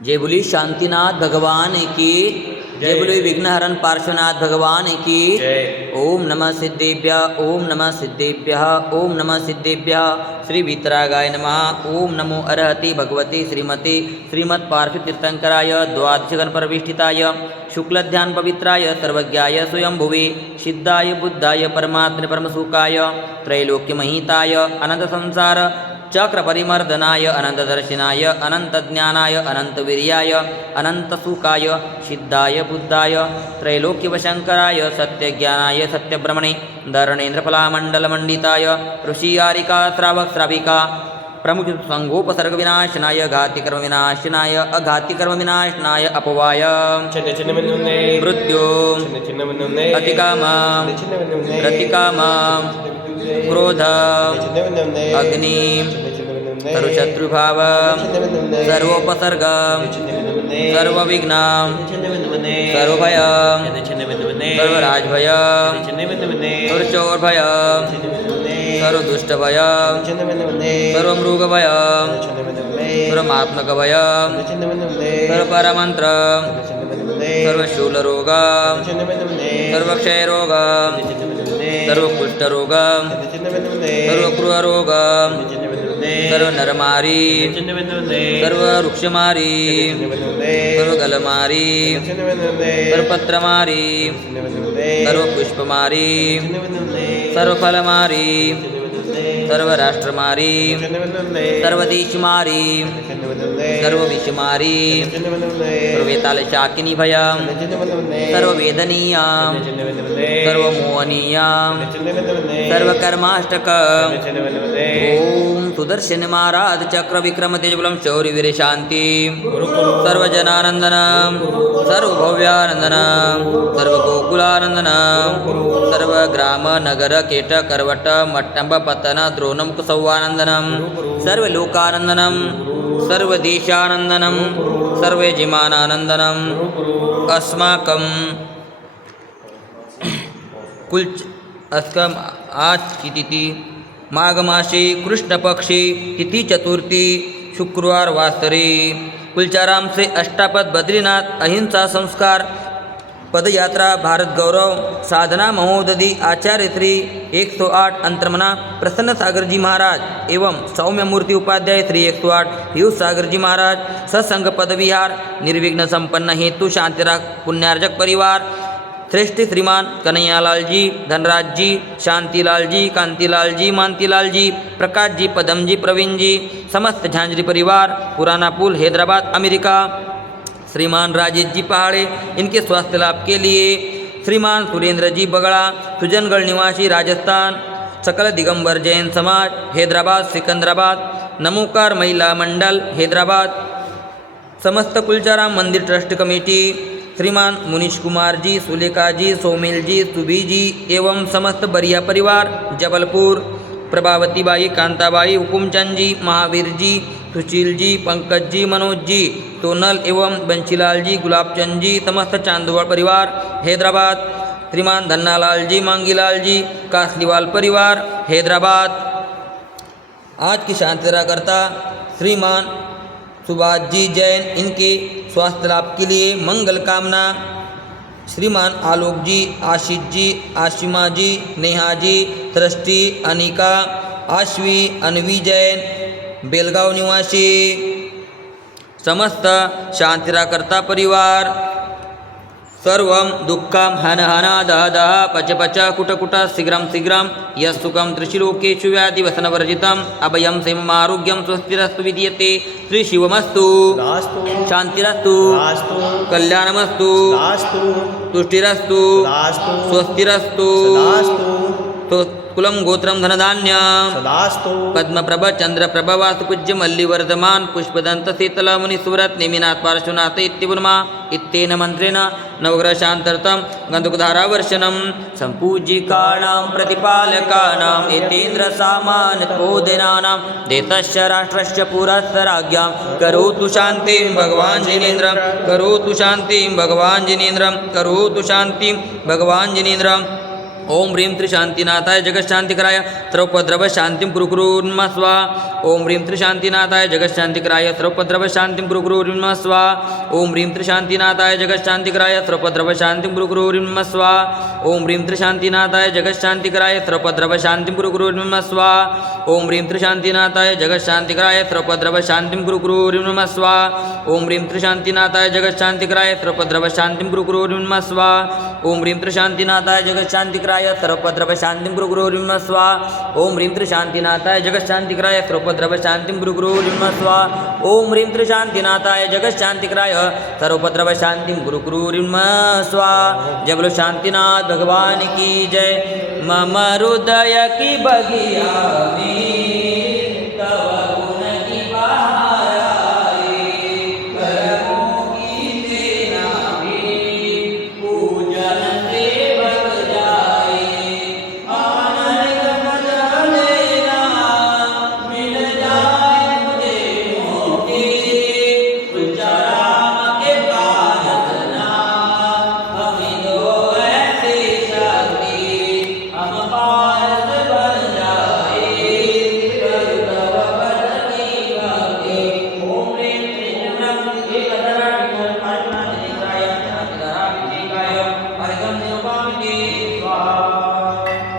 जय बोली शांतिनाथ भगवान की जय बोली विघ्नहरण पार्श्वनाथ भगवान की ओम नमः सिद्धेभ्यः ओम नमः सिद्धेभ्यः ओम नमः सिद्धेभ्यः श्री वीतरागाय नमः ओम नमो अर्हति भगवती श्रीमती श्रीमत्पार्श्व तीर्थंकराय द्वादशगणपरविष्ठिताय शुक्लध्यान पवित्राय सर्वज्ञाय स्वयंभुवे सिद्धाय बुद्धाय परमात्मने परमसुखाय त्रैलोक्यमहिताय अनंत संसार चक्र परिमर्दनाय अनंतदर्शनाय अनंतज्ञानाय अनंतवीर्याय अनंतसुखाय सिद्धाय बुद्धाय त्रैलोक्यवशंकराय सत्यज्ञानाय सत्यब्रह्मणे धरणेन्द्रफलामण्डलमण्डिताय ऋषियारिका श्रावक श्राविका प्रमुख संगोपसर्ग विनाशनाय घातिकर्म विनाशनाय अघातिकर्म विनाशनाय अपवाय मृत्यु अतिकाम प्रतिकाम क्रोध अग्नि सर्वशत्रुभाव सर्वोपसर्ग सर्वविघ्न सर्वभय सर्वराजभय सर्वचोरभय सर्वदुष्टभय सर्वमृगभय सर्वमात्मकभय सर्वपरमन्त्र सर्वशूलरोग सर्वक्षयरोग सर्वकुष्ठरोग सर्वक्रूररोग सर्वनरमारी सर्ववृक्षमारी सर्वगलमारी सर्वपत्रमारी सर्वपुष्पमारी सर्वफलमारी सर्वराष्ट्रमारी सर्वदेशमारी सर्वविषमारी सर्ववेतालशाकिनी भयं सर्ववेदनीयां सर्वमोहनीयां सर्वकर्माष्टकम् ओम सुदर्शन महाराज चक्र विक्रम तेजबलम शौर्य वीर शांति सर्वजनानंदनम सर्वभव्यानंदनम सर्वगोकुलानंदनम सर्वग्राम नगर केट करवट मट्टंब पतन द्रोणम कुसौवानंदनम सर्वलोकानंदनम सर्वदेशानंदनम सर्वजिमानानंदनम अस्माकं कुल अस्कम आज की तिथि माघ मासे कृष्ण पक्षी तिथि चतुर्थी शुक्रवार वासरे कुलचाराम से अष्टापद बद्रीनाथ अहिंसा संस्कार पदयात्रा भारत गौरव साधना महोदधि आचार्य श्री 108 अंतर्मना प्रसन्न सागर जी महाराज एवं सौम्य मूर्ति उपाध्याय श्री 108 पीयूष सागर जी महाराज सत्संग पदविहार निर्विघ्न संपन्न हेतु शांतिराग पुण्यार्जक परिवार श्रेष्ठ श्रीमान कन्हैयालाल जी धनराज जी शांतिलाल जी कांतिलाल जी मानतीलाल जी प्रकाश जी पदम जी प्रवीण जी समस्त झांझरी परिवार पुराना पुल हैदराबाद अमेरिका श्रीमान राजेश जी पहाड़े इनके स्वास्थ्य लाभ के लिए श्रीमान सुरेंद्र जी बगड़ा सुजनगढ़ निवासी राजस्थान सकल दिगंबर जैन समाज हैदराबाद सिकंदराबाद नमोकार महिला मंडल हैदराबाद समस्त कुलचाराम मंदिर ट्रस्ट कमेटी श्रीमान मुनीश कुमार जी सुलेखा जी सोमेल जी सुबी जी एवं समस्त बरिया परिवार जबलपुर प्रभावती बाई कांताबाई हुकुमचंद जी महावीर जी सुशील जी पंकज जी मनोज जी सोनल एवं बंशीलाल जी गुलाबचंद जी समस्त चांदोवाड़ परिवार हैदराबाद श्रीमान धन्नालाल जी मांगीलाल जी कासलीवाल परिवार हैदराबाद। आज की शांतिरा करता श्रीमान सुभाष जी जैन इनके स्वास्थ्य लाभ के लिए मंगल कामना श्रीमान आलोक जी आशीष जी आशिमा जी नेहा जी सृष्टि अनिका आश्वी अनवी जैन बेलगांव निवासी समस्त शांतिराकर्ता परिवार सर्वं दुःखं हन हन दह दह पच पच कुट कुट शीघ्रं शीघ्रं यस्सुखं त्रिशिलोकेषु व्याधिवसनवर्जितम् अभयं सेममारोग्यं स्वस्तिरस्तु विद्यते श्री शिवमस्तु शांतिरस्तु कल्याणमस्तु तुष्टिरस्तु स्वस्तिरस्तु कुलम गोत्रम धनधान्यम पद्मप्रभ चंद्रप्रभ वासुपूज्य मल्लिवर्धमान पुष्पदंत शीतल मुनिसुव्रत नेमिनाथ पार्श्वनाथ इत्यवर्मा इत्येन मंत्रेण नवग्रह शांतर्थम गंधकधारावर्षणम संपूज्यिकाणां प्रतिपालकानां एतेन्द्र सामान्यतोदनानां देशस्य राष्ट्रस्य पुरस्य राज्ञां करोतु शान्तिं भगवान् जिनेन्द्रं करोतु शान्तिं भगवान् जिनेन्द्रं करोतु शान्तिं भगवान् जिनेन्द्रं ओम ह्रीं त्रिशांतिनाथाय जगशांतिकराय सर्वोपद्रव शांतिं कुरु कुरु नमः स्वाहा ओम ह्रीं त्रिशांतिनाथाय जगशांतिकराय सर्वोपद्रव शांतिं कुरु कुरु नमः स्वाहा ओम ह्रीं त्रिशांतिनाथाय जगशांतिकराय सर्वोपद्रव शांतिं कुरु कुरु नमः स्वाहा ओम ह्रीं त्रिशांतिनाथाय जगशांतिकराय सर्वोपद्रव शांतिं कुरु कुरु नमः स्वाहा ओम ह्रीं त्रिशांतिनाथाय जगशांतिकराय सर्वोपद्रव शांतिं कुरु कुरु नमः स्वाहा ओम ह्रीं त्रिशांतिनाथाय जगशांतिकराय सर्वोपद्रव शांतिं कुरु कुरु नमः स्वाहा ओम ह्रीं त्रिशांतिनाथाय जगशांतिकराय सर्वोपद्रव शांतिं कुरु कुरु नमः स्वाहा ओम ह्रीं त्रिशांतिनाथाय जगशांतिकराय सर्वोपद्रव शांतिं कुरु कुरु नमः स्वाहा ओम ह्रीं त्रिशांतिनाथाय जगशांतिकराय सर्वोपद्रव शांतिं कुरु कुरु नमः स्वाहा। जय बोलो शांतिनाथ भगवान की जय। मम हृदय की बगिया में